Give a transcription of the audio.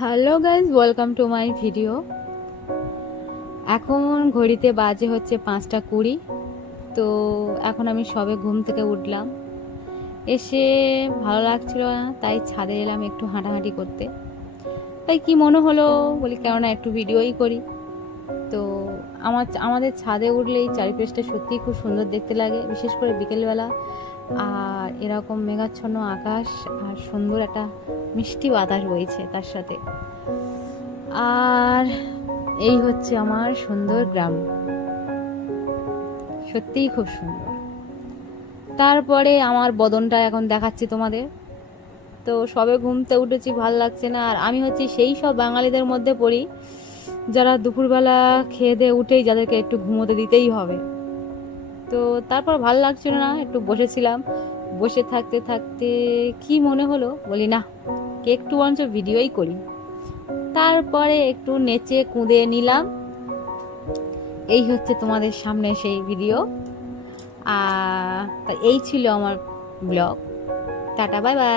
Hello guys, welcome to my video. এখন ঘড়িতে বাজে হচ্ছে 5টা 20। তো এখন আমি সবে ঘুম থেকে উঠলাম, এসে ভালো লাগছিল না, তাই ছাদে এলাম একটু হাঁটাহাঁটি করতে। তাই কি মনে হলো বলি কেননা একটু ভিডিওই করি। তো আমাদের ছাদে উঠলে এই চারিপাশটা সত্যিই খুব সুন্দর দেখতে লাগে, বিশেষ করে বিকেলবেলা। আর এরকম মেঘাচ্ছন্ন আকাশ আর সুন্দর একটা মিষ্টি বাতাস বইছে তার সাথে। আর এই হচ্ছে আমার সুন্দর গ্রাম, সত্যিই খুব সুন্দর। তারপরে আমার বদনটা এখন দেখাচ্ছি তোমাদের। তো সবে ঘুমতে উঠেছি, ভাল লাগছে না। আর আমি হচ্ছে সেই সব বাঙালিদের মধ্যে পড়ি যারা দুপুরবেলা খেয়ে দিয়ে উঠেই যাদেরকে একটু ঘুমোতে দিতেই হবে। তো তারপর ভাল লাগছিল না, একটু বসেছিলাম। বসে থাকতে থাকতে কি মনে হলো বলি না, একটু বরঞ্চ ভিডিওই করি। তারপরে একটু নেচে কুঁদে নিলাম। এই হচ্ছে তোমাদের সামনে সেই ভিডিও। তা এই ছিল আমার ব্লগ। Tata, bye bye.